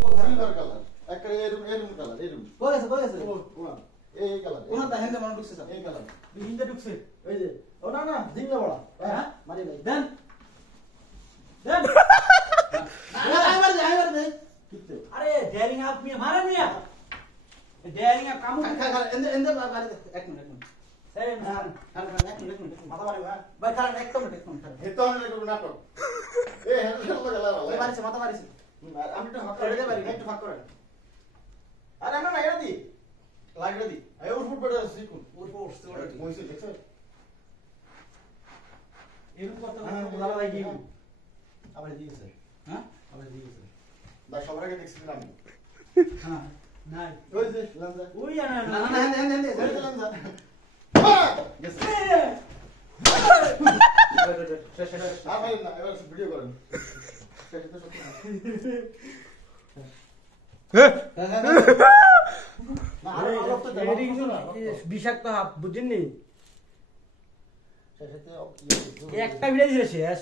silver colour একটা এরকম এরকম কালার এরকম কই আছে ওনা এই কালার ওনা তা হেন্দে মানুষ ঢুকছে স্যার এই কালার হিন্দে ঢুকছে এই যে ও না না জিংলা বড়া হ্যাঁ মারি ভাই দেন দেন আইবার দে কিতে আরে ডেয়ারিং আপ মিয়া মারা মিয়া ডেয়ারিং আপ কামু খালা এন্ডে বাড়ি এক মিনিট এই এক মিনিট মাথা মারি ভাই খালা এক মিনিট হেতো আমি করব নাটক এ হেতো চলো গেলা ওই মারিছে মাথা মারিছে আমি তো হাত করে পারি একটু ফাঁক করে আরে না না এটা দি লাগড়ে দি আই উঠ পড়ে শিখুন ওর ফোর্স মইছে দেখছ এরকম কথা বলা লাগি আবার দিয়েছে হ্যাঁ আবার দিয়েছে দা সবার আগে দেখছিলাম আমি হ্যাঁ নাই ওই যে লাঞ্জা ওই না না না হেন ওই যে লাঞ্জা গেছে আর ভাই না এবার ভিডিও করেন না আরে আলোক তো বিষাক্ত হাফ বুঝেননি শেষে একটা ভিডিও শেষ